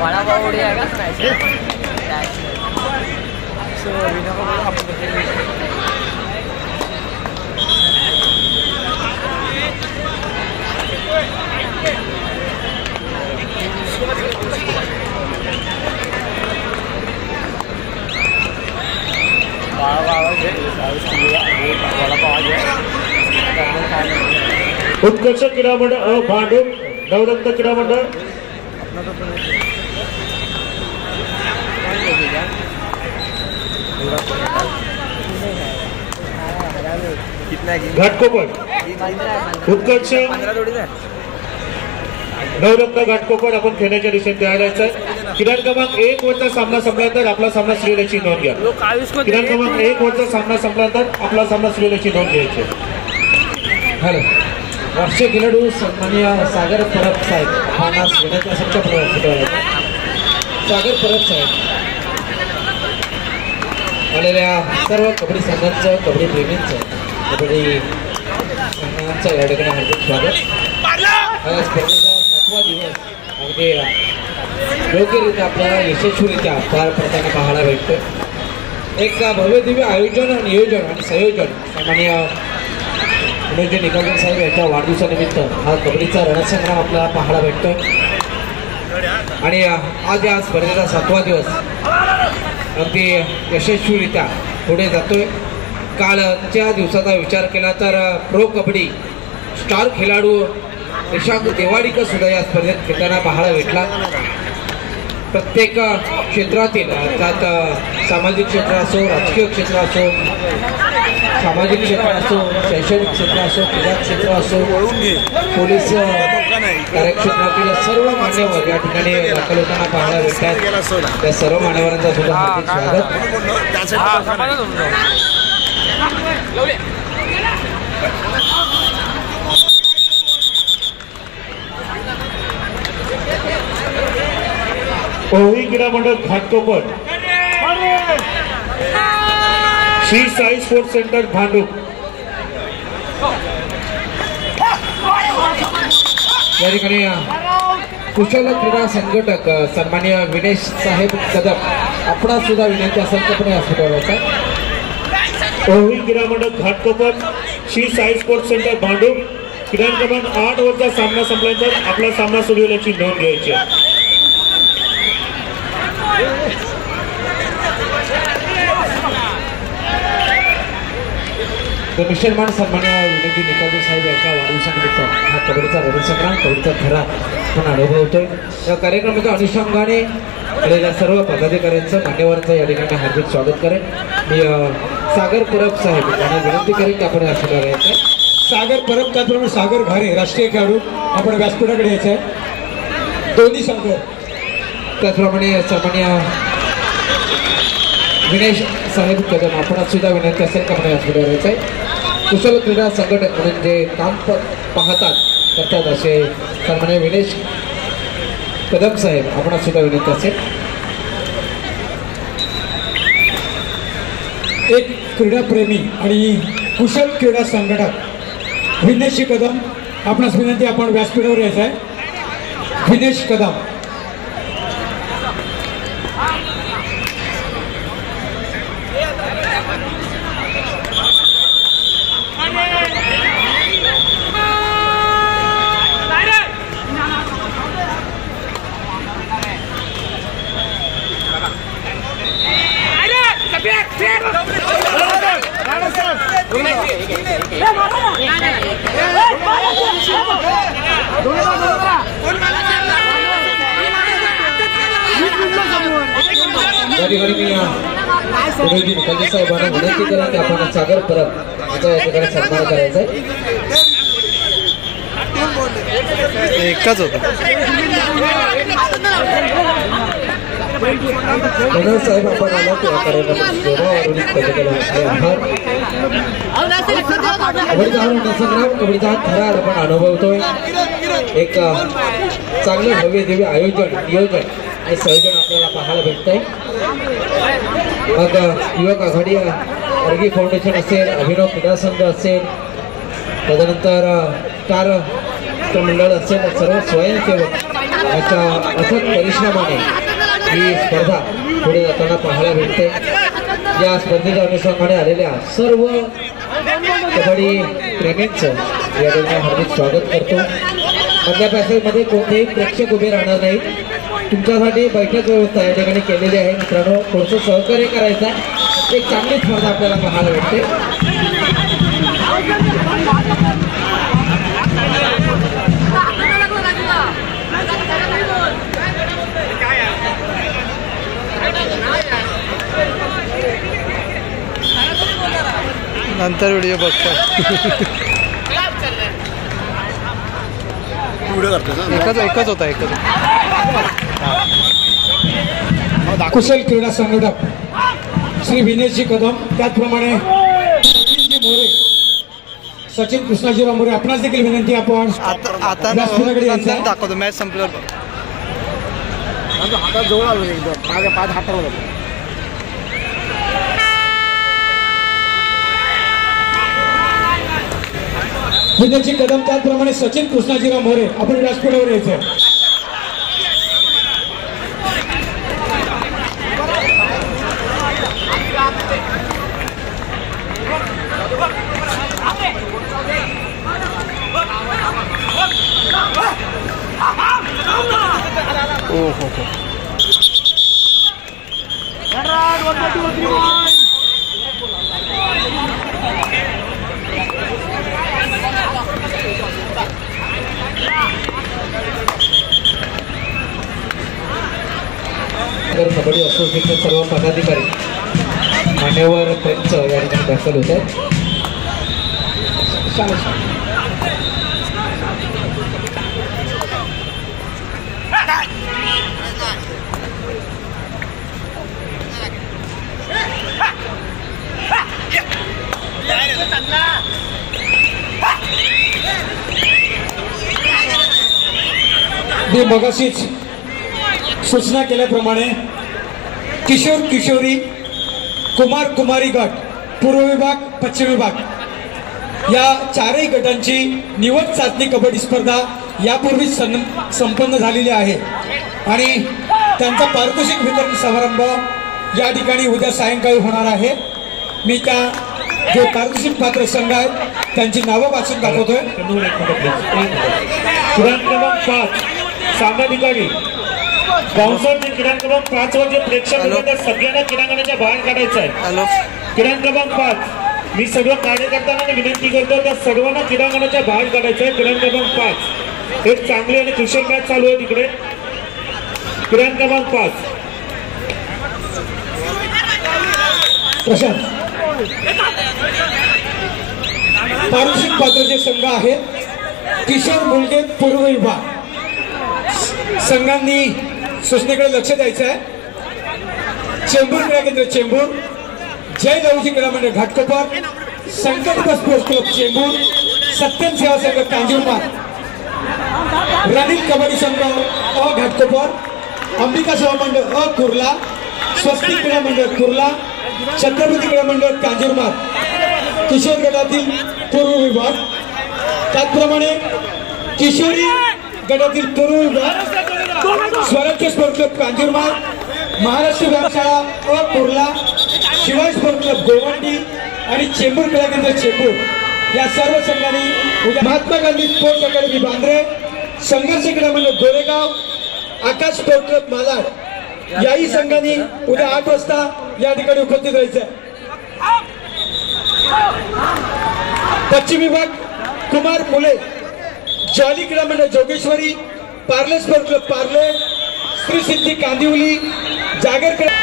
वडापाव उडी आहे का सो उत्कर्ष क्रीडा मंडळ भांडूप नवरत्न क्रीडा मंडळ घाटकोपर उत्कर्ष नवरत्न घाटकोपर आपण खेळण्याच्या दिशेने तयार आहे. किरण क्रमांक 1 वरचा सामना संपल्यानंतर आपला सामना सुरू होण्याची नोंद घ्या. किरण क्रमांक 1 वरचा सामना संपल्यानंतर आपला सामना सुरू होण्याची नोंद घ्यायची. हॅलो राष्ट्रीय खेळाडू सन्माननीय सागर परब साहेब यांना विनंती सागर परब साहेब आलेल्या सर्व कबड्डी संघांचं कबड्डी प्रेमींचं कबड्डी संघांचं या ठिकाणी हार्दिक स्वागत. स्पर्धेचा 7वा दिवस अगदी योग्यरित्या आपल्याला यशस्वीरित्या पार पडताना पाहायला भेटतं. एक भव्य दिव्य आयोजन नियोजन आणि संयोजन सन्माननीय विनोदजी निकालकर साहेब यांच्या वाढदिवसानिमित्त हा कबड्डीचा रणसंग्राम आपल्याला पाहायला भेटतो. आणि आज या स्पर्धेचा 7वा दिवस अगदी यशस्वीरित्या पुढे जातोय. कालच्या दिवसाचा विचार केला तर प्रो कबड्डी स्टार खेळाडू निशांत देवाडीकर सुद्धा या स्पर्धेत खेळताना पाहायला भेटला. प्रत्येक क्षेत्रातील त्यात सामाजिक क्षेत्र असो, राजकीय क्षेत्र असो, सामाजिक क्षेत्र असो, शैक्षणिक क्षेत्र असो, क्रीडा क्षेत्र असो, पोलीस कार्यक्षेत्रातील सर्व मान्यवर या ठिकाणी दाखल होताना पाहायला भेटतात. त्या सर्व मान्यवरांचा सुद्धा हार्दिक स्वागत. ओही क्रीडा मंडळ घाटकोपर श्री साई स्पोर्ट्स सेंटर भांडूप या ठिकाणी कुशल क्रीडा संघटक सन्माननीय विनेश साहेब कदम आपणा सुद्धा विनंती असेल तर हॉस्पिटलचा. ओही क्रीडा मंडळ घाटकोपर श्री साई स्पोर्ट्स सेंटर भांडूप क्रीडा क्रमांक 8 वरचा सामना संपल्यानंतर आपला सामना सुरू होण्याची नोंद घ्यायची. मिशनमान सन्मान्य विनोदी निकालकर साहेब यांच्या वाढदिवसानिमित्त हा कबड्डीचा रणसंग्राम कबड्डीचा खरा आपण अनुभवतोय. या कार्यक्रमाच्या अनुषंगाने आलेल्या सर्व पदाधिकाऱ्यांचं मान्यवरांचं या ठिकाणी हार्दिक स्वागत करेन. मी सागर परब साहेब यांना विनंती करेन की आपण व्यासपीठावर यायचं आहे. सागर परब त्याचप्रमाणे सागर घारे राष्ट्रीय खेळाडू आपण व्यासपीठाकडे यायचं आहे. दोन्ही संघ त्याचप्रमाणे सन्मान्य विनेश साहेब कदम आपणास सुद्धा विनंती असेल का आपण व्यासपीठावर यायचं आहे. कुशल क्रीडा संघटक म्हणून जे काम पाहतात करतात असे सन्मान्य विनेश कदम साहेब आपणास सुद्धा विनंती असेल. एक क्रीडाप्रेमी आणि कुशल क्रीडा संघटक विनेश कदम आपणास विनंती आपण व्यासपीठावर यायचं आहे. विनेश कदम विनोदी निकालकर साहेबांना विनंती करा की आपण सागर परब याचा या ठिकाणी सन्मान करायचा आहे. एकच होतं साहेब आपण आला त्या कार्यक्रमात कबड्डीचा खरा आपण अनुभवतोय. एक चांगलं भव्य दिव्य आयोजन नियोजन आणि संयोजन आपल्याला पाहायला भेटतंय. मग युवक आघाडी अर्गी फाउंडेशन असेल, अभिनव क्रीडा संघ असेल, त्याच्यानंतर स्टार मित्रमंडळ असेल सर्व स्वयंसेवक याच्या अथक परिश्रमाने ही स्पर्धा पुढे जाताना पाहायला भेटते. या स्पर्धेच्या अनुषंगाने आलेल्या सर्व कबड्डी प्रेमींचं या ठिकाणी हार्दिक स्वागत करतो. मधल्या पॅसेजमध्ये कोणतेही प्रेक्षक उभे राहणार नाहीत. तुमच्यासाठी बैठक व्यवस्था या ठिकाणी केलेली आहे. मित्रांनो, थोडंसं सहकार्य करायचं आहे. एक चांगली स्पर्धा आपल्याला पाहायला भेटते. नंतर व्हिडिओ बघतो. एकच होता. कुशल क्रीडा संघटक श्री विनेशजी कदम, त्याचप्रमाणे सचिन कृष्णाजीराव मोरे, आपणास देखील विनंती आपण आता नंतर दाखवतो. मॅच संपल्यावर हातात जवळ आलो एकदम, माझ्या पाच हातावर विनेशजी कदम, त्याचप्रमाणे सचिन कृष्णाजीराव मोरे, आपण व्यासपीठावर यायचं. कबड्डी असोसिएशनचे सर्व पदाधिकारी मान्यवर पंच या ठिकाणी दाखल होत आहेत. मी मगाशीच सूचना केल्याप्रमाणे किशोर किशोरी कुमार कुमारी गट पूर्व विभाग पश्चिम विभाग या चारही गटांची निवड चाचणी कबड्डी स्पर्धा यापूर्वी संपन्न झालेली आहे आणि त्यांचा पारितोषिक वितरण समारंभ या ठिकाणी उद्या सायंकाळी होणार आहे. मी त्या जे पारितोषिक पात्र संघ आहेत त्यांची नावं वाचून दाखवतोय. क्रमांक 5 सामाधिकारी बाउन्सरचे क्रमांक 5 वर जे प्रेक्षक होते सगळ्यांना क्रीडांगणाच्या बाहेर काढायचं आहे. क्रमांक 5 मी सगळं कार्यकर्त्यांना विनंती करतो त्या सर्वांना क्रीडांगणाच्या बाहेर काढायचं आहे. क्रमांक 5 एक चांगली आणि कुशल मॅच चालू आहे तिकडे. क्रमांक 5 प्रशांत, पारितोषिक पात्रचे संघ आहेत किशोर मुलगे पूर्व विभाग. संघांनी सूचनेकडे लक्ष द्यायचं आहे. चेंबूर क्रीडा केंद्र चेंबूर, जय लवजी क्रीडा मंडळ घाटकोपर, संकल्प स्पोर्ट्स क्लब चेंबूर, सत्यम सेवा संघ कांजूरमार्ग, रणित कबड्डी संघ अ घाटकोपर, अंबिका सेवा मंडळ अ कुर्ला, स्वस्तिक क्रीडा मंडळ कुर्ला, छत्रपती क्रीडा मंडळ कांजूरमार्ग किशोर गटातील पूर्व विभाग. त्याचप्रमाणे किशोरी गटातील पूर्व विभाग स्वराज्य स्पोर्ट्स क्लब कांजूरमार्ग, महाराष्ट्र व्यायामशाळा अ कुर्ला, शिवाय स्पोर्ट्स क्लब गोवंडी आणि चेंबूर क्रीडा केंद्र चेंबूर या सर्व संघांनी उद्या महात्मा गांधी स्पोर्ट्स अकॅडमी बांद्रे, संघर्ष क्रीडा मंडळ गोरेगाव, आकाश स्पोर्ट्स क्लब मालाड याही संघांनी उद्या 8 वाजता या ठिकाणी उपस्थित राहायचं आहे. पश्चिम विभाग कुमार मुले, जॉली क्रीडा मंडळ जोगेश्वरी, पार्ले स्पोर्ट्स क्लब पार्ले, श्री सिद्धी कांदिवली, जागर क्रीडा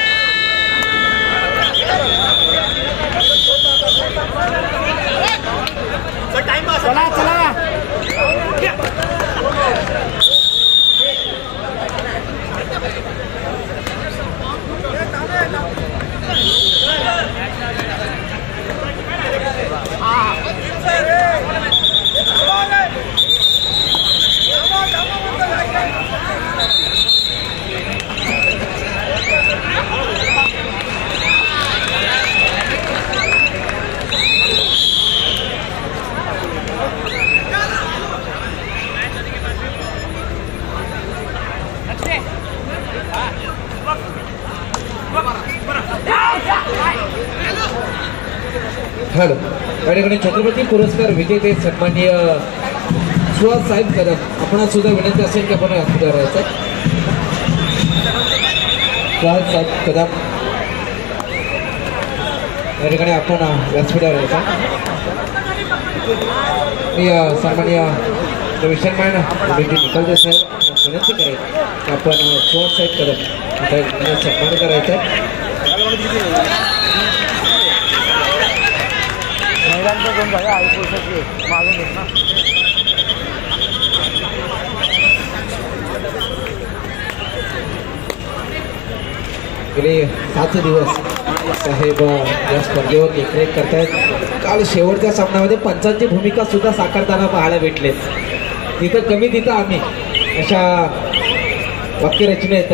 हॅलो या ठिकाणी छत्रपती पुरस्कार विजेते सन्माननीय सुहास साहेब कदम आपणास सुद्धा विनंती असेल की आपण व्यासपीठावर राहायचं. सुहास साहेब कदम या ठिकाणी आपण व्यासपीठावर राहायचं. मी सन्माननीय विषयमान निकलते साहेब विनंती करेल की आपण सुहास साहेब कदम आता सन्मान करायचा आहे. महिलांचं कोण झालं आई पुरुषाची मागून घेत ना. गेले 7 दिवस साहेब या स्पर्धेवर देखरेख करतायत. काल शेवटच्या सामन्यामध्ये पंचांची भूमिका सुद्धा साकारताना पाहायला भेटले. तिथं कमी तिथं आम्ही अशा वाक्यरचनेत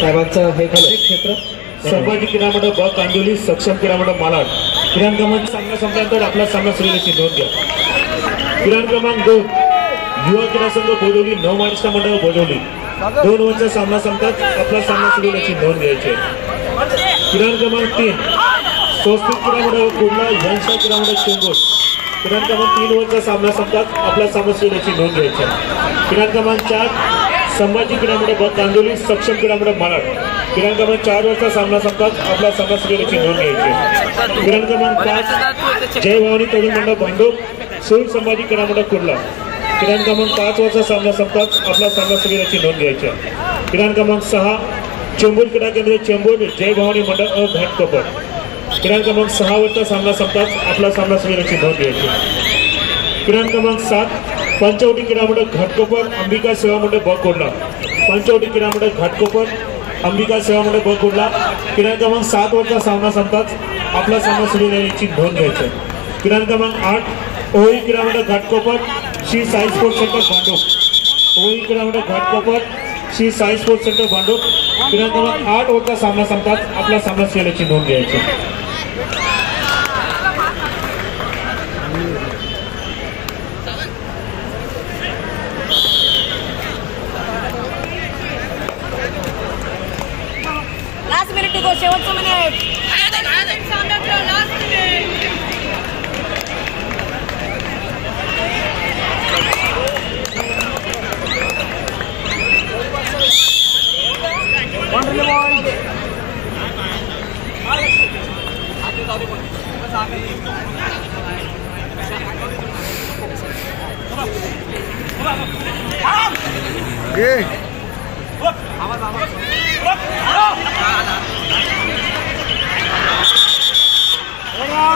साहेबांचं हे क्षेत्र. संभाजी क्रीडा मंडळ ब कांदिवली, सक्षम क्रीडा मंडळ मालाड. क्रीडा क्रमांक सामना संपल्यानंतर आपला सामना सुरू याची नोंद घ्या. क्रीडा क्रमांक 2 युवा क्रीडा संघ बोजवली, नव महाराष्ट्र मंडळ बोजवली. 2 ओव्हरचा सामना संपताच आपला सामना सुरू याची नोंद घ्यायची आहे. क्रीडा क्रमांक 3 स्वस्तिक क्रीडा मंडळ कुर्ला, यंगस्टर क्रीडा मंडळ चेंबूर. क्रीडा क्रमांक 3 ओव्हरचा सामना संपताच आपला सामना सुरू याची नोंद घ्यायची आहे. क्रीडा क्रमांक 4 संभाजी क्रीडा मंडळ ब कांदिवली, सक्षम क्रीडा मंडळ मालाड. क्रीडा क्रमांक 4 वरचा सामना संपताच आपला सामना सुरू याची नोंद घ्यायची. क्रीडा क्रमांक 5 जय भवानी तरुण मंडळ भांडूप, सूर संभाजी क्रीडा मंडळ कुर्ला. क्रीडा क्रमांक 5 वरचा सामना संपताच आपला सामना सुरू याची नोंद घ्यायची आहे. क्रीडा क्रमांक 6 चेंबूर क्रीडा केंद्र चेंबूर, जय भवानी मंडळ अ घाटकोपर. क्रीडा क्रमांक 6 वरचा सामना संपताच आपला सामना सुरू याची नोंद घ्यायची. क्रीडा क्रमांक 7 पंचवटी क्रीडा मंडळ घाटकोपर, अंबिका सेवा मंडळ ब कुर्ला. पंचवटी क्रीडा मंडळ घाटकोपर, अंबिका सेवा मंडळ ब कुर्ला. क्रीडा क्रमांक 7 वरचा सामना संपताच आपला सामना सुरू याची नोंद घ्यायची आहे. क्रीडा क्रमांक 8 ओळी क्रीडा मंडळ घाटकोपर, श्री साई स्पोर्ट्स सेंटर भांडूप. ओळी क्रीडा मंडळ घाटकोपर, श्री साई स्पोर्ट्स सेंटर भांडूप. क्रीडा क्रमांक 8 वरचा सामना संपताच आपला सामना सुरू याची नोंद घ्यायची. लास्ट मिनिट टिको, शेवटचं मिनिट.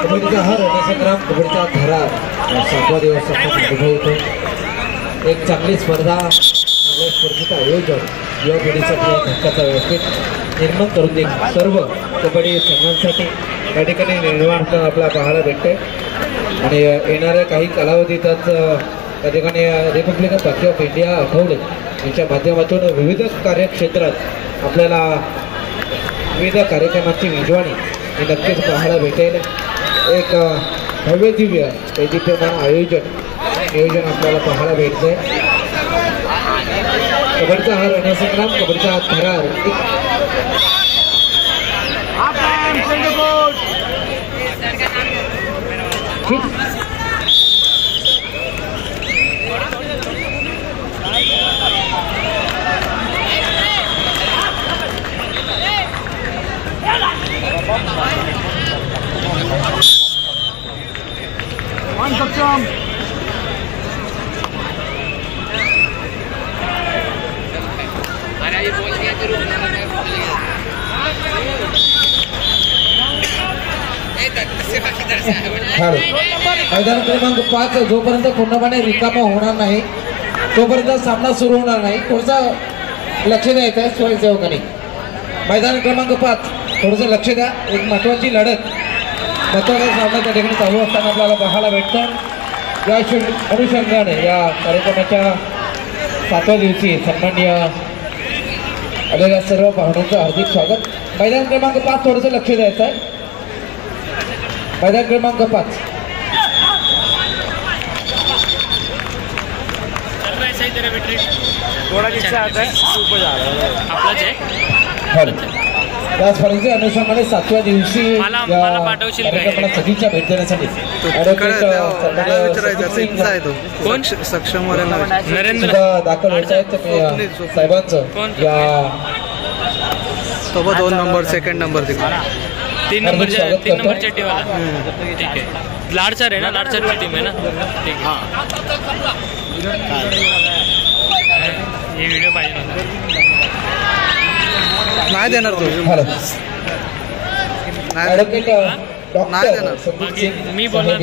कबड्डीचा हा रणसंग्राम, कबड्डीचा थरार 7वा दिवस आपण होतो. एक चांगली स्पर्धा, चांगल्या स्पर्धेचं आयोजन युवा पिढीसाठी एक हक्काचा व्यवस्थित निर्माण करून देईल सर्व कबड्डी संघांसाठी या ठिकाणी निर्माण होताना आपल्याला पाहायला भेटते. आणि येणाऱ्या काही कालावधीतच या ठिकाणी Republican party of India Athawale यांच्या माध्यमातून विविध कार्यक्षेत्रात आपल्याला विविध कार्यक्रमांची मेजवानी ही नक्कीच पाहायला भेटेल. एक भव्य दिव्य दैदिप्यमान नियोजन आपल्याला पाहायला भेटतंय. कबड्डीचा हा रणसंग्राम, कबड्डीचा हा थरार मैदान क्रमांक 5 जोपर्यंत पूर्णपणे रिकामा होणार नाही तोपर्यंत सामना सुरू होणार नाही. थोडंसं लक्ष द्यायचं आहे स्वयंसेवकांनी. मैदान क्रमांक 5 थोडंसं लक्ष द्या. एक महत्त्वाची लढत, महत्त्वाचा सामना त्या ठिकाणी चालू असताना आपल्याला पाहायला भेटतं. या अनुषंगाने या कार्यक्रमाच्या 7व्या दिवशी सन्माननीय आलेल्या सर्व पाहुण्यांचं हार्दिक स्वागत. मैदान क्रमांक 5 थोडंसं लक्ष द्यायचं आहे. मैदान क्रमांक 5 थोड़ा पीछे आता है, ऊपर जा रहा है. हॅलो या स्पर्धेच्या अनुषंगाने 7व्या दिवशी या कार्यक्रमाला सदिच्छा भेट देण्यासाठी कोण सक्षम नरेंद्र दाखल होत आहेत साहेबांचं या सोबत 2 नंबर सेकंड नंबर तीन नंबरच्या टीमला ठीक आहे. लाडसर आहे ना, लाडसरची टीम आहे ना. ठीक आहे. हे व्हिडिओ पाहिजे नाही देणार तू. मी बोलणार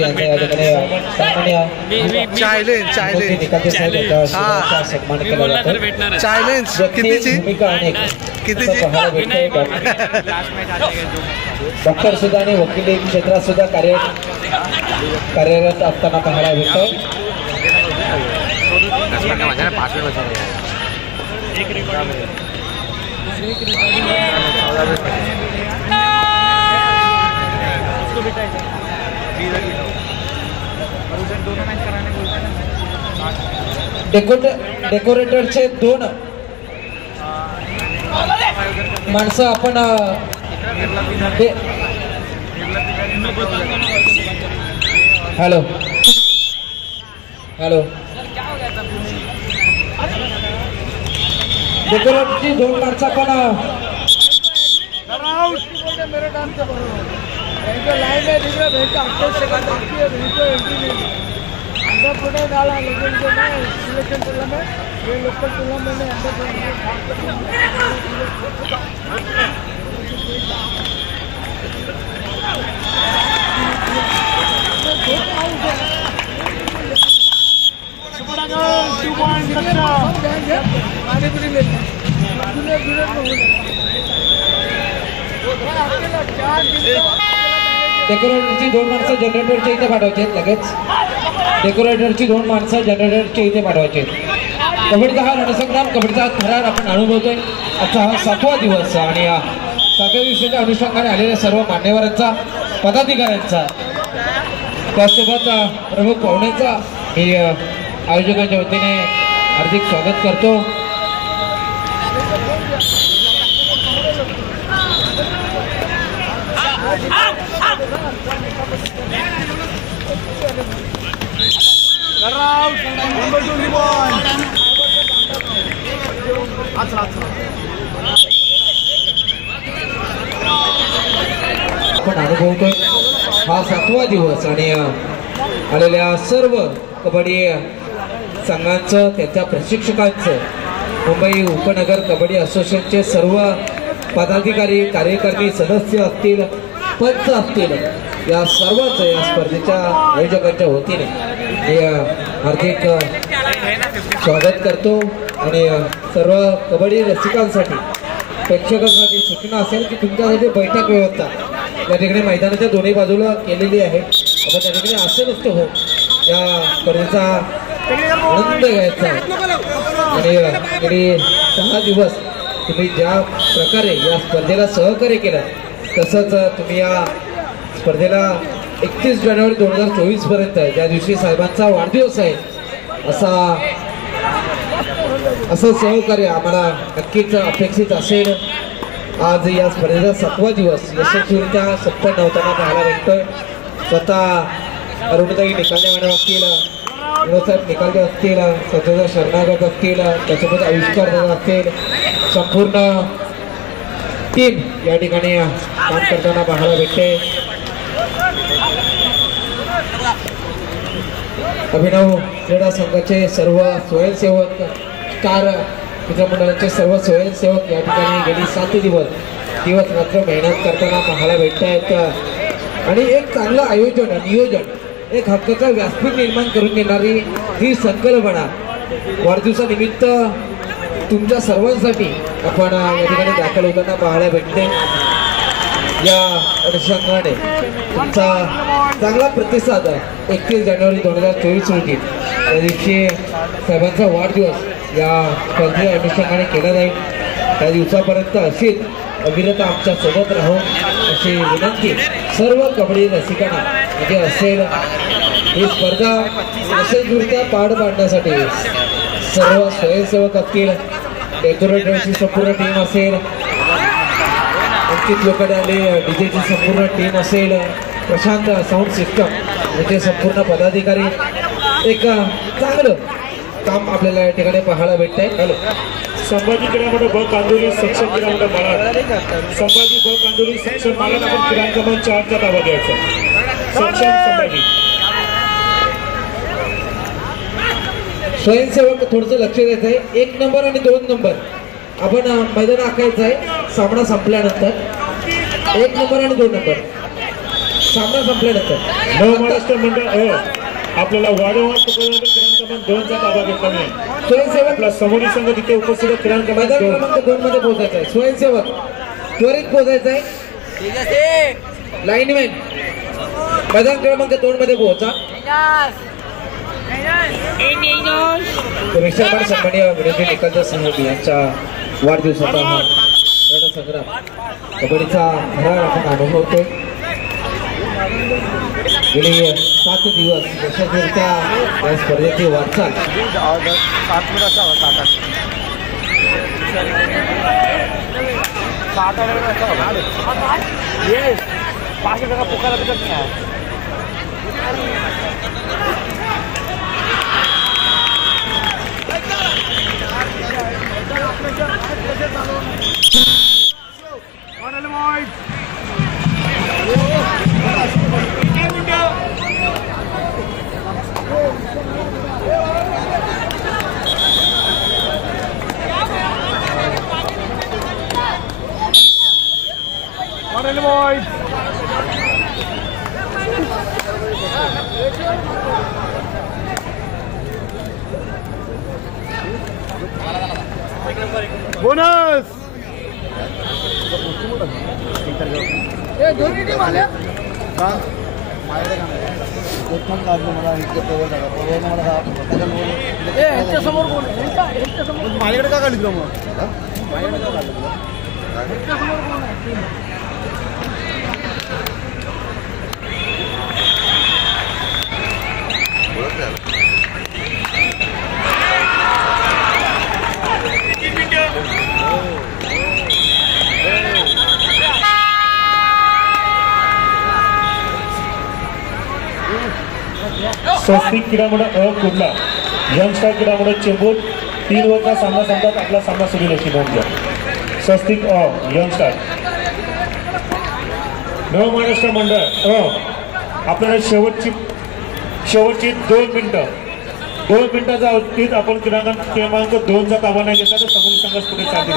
तर भेटणार. चॅलेंज कितीची डॉक्टर सुद्धा आणि वकिली क्षेत्रात सुद्धा कार्यरत असताना पाहायला भेटतोय. डेकोरेटरचे 2 माणसं आपण हॅलो डेकोरेटरची 2 माणसं आपण डेकोरेटरची 2 माणसं जनरेटरच्या इथे पाठवायचे लगेच. डेकोरेटरची 2 माणसं जनरेटरच्या इथे पाठवायचे. कबड्डीचा हा रणसंग्राम, कबड्डीचा थरार आपण अनुभवतोय. आजचा हा 7वा दिवस आणि 7व्या दिवसाच्या अनुषंगाने आलेल्या सर्व मान्यवरांचा, पदाधिकाऱ्यांचा, त्यासोबत प्रमुख पाहुण्यांचा मी आयोजकांच्या वतीने हार्दिक स्वागत करतो. आपण अनुभवतोय हा 7वा दिवस आणि आलेल्या सर्व कबड्डी संघांचं, त्यांच्या प्रशिक्षकांचं, मुंबई उपनगर कबड्डी असोसिएशनचे सर्व पदाधिकारी, कार्यकारिणी सदस्य असतील, पंच असतील, या सर्वच या स्पर्धेच्या आयोजकांच्या वतीने मी हार्दिक स्वागत करतो. आणि सर्व कबड्डी रसिकांसाठी, प्रेक्षकांसाठी सूचना असेल की तुमच्यासाठी बैठक व्यवस्था या ठिकाणी मैदानाच्या दोन्ही बाजूला केलेली आहे. आपण त्या ठिकाणी असं नसतं हो, या स्पर्धेचा आनंद घ्यायचा आणि गेली 6 दिवस तुम्ही ज्या प्रकारे या स्पर्धेला सहकार्य केलं, तसंच तुम्ही या स्पर्धेला 31 जानेवारी 2024 पर्यंत, ज्या दिवशी साहेबांचा वाढदिवस आहे, असं सहकार्य आम्हाला नक्कीच अपेक्षित असेल. आज या स्पर्धेचा 7वा दिवस यशस्वीरित्या संपन्न होताना पाहायला भेटतोय. स्वतः अरुणताई निकाले मॅडम असतील, विनोदसाहेब निकालते असतील, सत्यदा शरणागत असतील, त्यासोबत आविष्कार दादा असतील, संपूर्ण टीम या ठिकाणी काम करताना पाहायला भेटते. अभिनव क्रीडा संघाचे सर्व स्वयंसेवक, स्टार मित्रमंडळाचे सर्व स्वयंसेवक या ठिकाणी गेली 7 दिवस रात्र मेहनत करताना पाहायला भेटत आहेत. आणि एक चांगलं आयोजन, नियोजन, एक हक्काचं व्यासपीठ निर्माण करून देणारी ही संकल्पना वाढदिवसानिमित्त तुमच्या सर्वांसाठी आपण या ठिकाणी दाखल होताना पाहायला भेटते. या अनुषंगाने तुमचा चांगला प्रतिसाद 31 जानेवारी 2024 रोजी या दिवशी साहेबांचा वाढदिवस या स्पर्धेच्या अनुषंगाने केला जाईल. त्या दिवसापर्यंत अशीच अविरत आमच्या सोबत राहू अशी विनंती सर्व कबड्डी रसिकांना म्हणजे असेल. ही स्पर्धा यशस्वीरित्या पार पाडण्यासाठी सर्व स्वयंसेवक असतील, डेकोरेटरची संपूर्ण टीम असेल, अंकित लोखंडे डीजेची संपूर्ण टीम असेल, प्रशांत साऊंड सिस्टम याचे संपूर्ण पदाधिकारी, एक चांगलं काम आपल्याला या ठिकाणी पाहायला भेटतंय. हॅलो, संभाजी क्रीडामंडळ ब कांदोली सक्षम क्रीडामंडळ बाळा, संभाजी ब कांदोली सक्षम बाळा आपण क्रमांक 4चा ताबा घ्यायचा. सक्षम संभाजी. स्वयंसेवक थोडंसं लक्ष द्यायचं आहे. 1 नंबर आणि 2 नंबर आपण मैदान आखायचं आहे. सामना संपल्यानंतर 1 नंबर आणि 2 नंबर सामना संपल्यानंतर महाराष्ट्र मंडळ आपल्याला वारंवार क्रमांक 2चा ताबा घेतला नाही. स्वयंसेवक आपला समोरील संघ तिथे उपस्थित क्रमांक मैदान क्रमांक 2 मध्ये पोहोचायचं आहे. स्वयंसेवक त्वरित पोहोचायचं आहे. लाईनमॅन मैदान क्रमांक 2 मध्ये पोहोचा. रिक्षामान सन्माननीय विनोदी निकालचा साहेब यांच्या वाढदिवसाचा हा रणसंग्राम कबड्डीचा भरार आपण अनुभवतोय. गेली 7 दिवस यशस्वीरित्या या स्पर्धेची वाटचाल 7 मिनटाचा होता. 5 टका पुकारा बिकत नाही आहे. बोनस दोन्ही टीम आल्या का समोर माझ्याकडे का काढली मग माझ्याकडे का काढली स्वस्तिक क्रीडामंडळ कुर्ला, यंगस्टार क्रीडामंडळ चेंबूर 3 ओव्हरचा सामना संपतात. आपला सामना सुरू लक्षी नोंद घ्या. स्वस्तिक यंगस्टार. नव महाराष्ट्र मंडळ आपल्याला शेवटची 2 मिनिटाचा अवधीत आपण क्रमांक 2चा ताबा नाही घेतला तर समोर संघास पुढे चालते.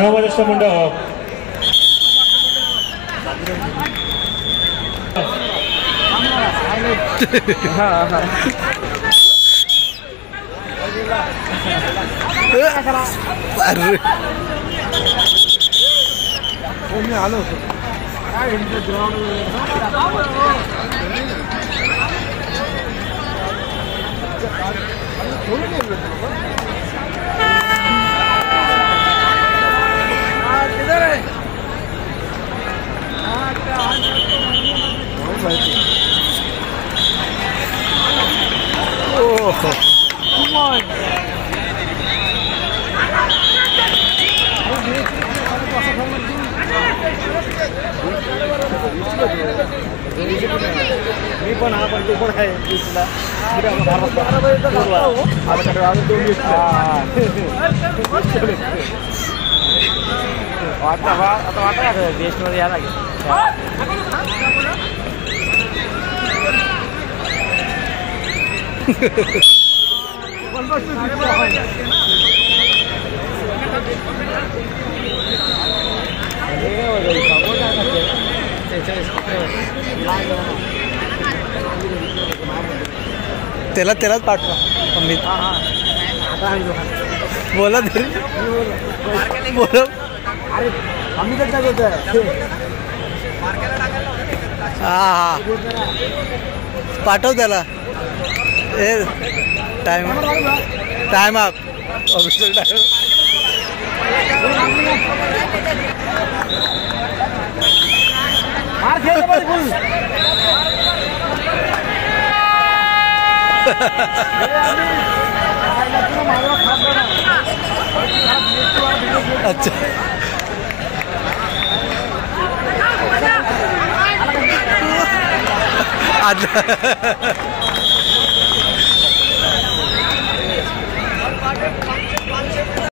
नव महाराष्ट्र मंडळ आलो होतो काय ग्राउंड मी पण हा पण तू पण आहे आता वाटत बेस्टमध्ये या लागेल. त्यालाच पाठवा अमित. बोला तरी बोला. अरे अमितच काय होत हा पाठव त्याला. टाइम आप ऑफिशियल टाइम. अच्छा आज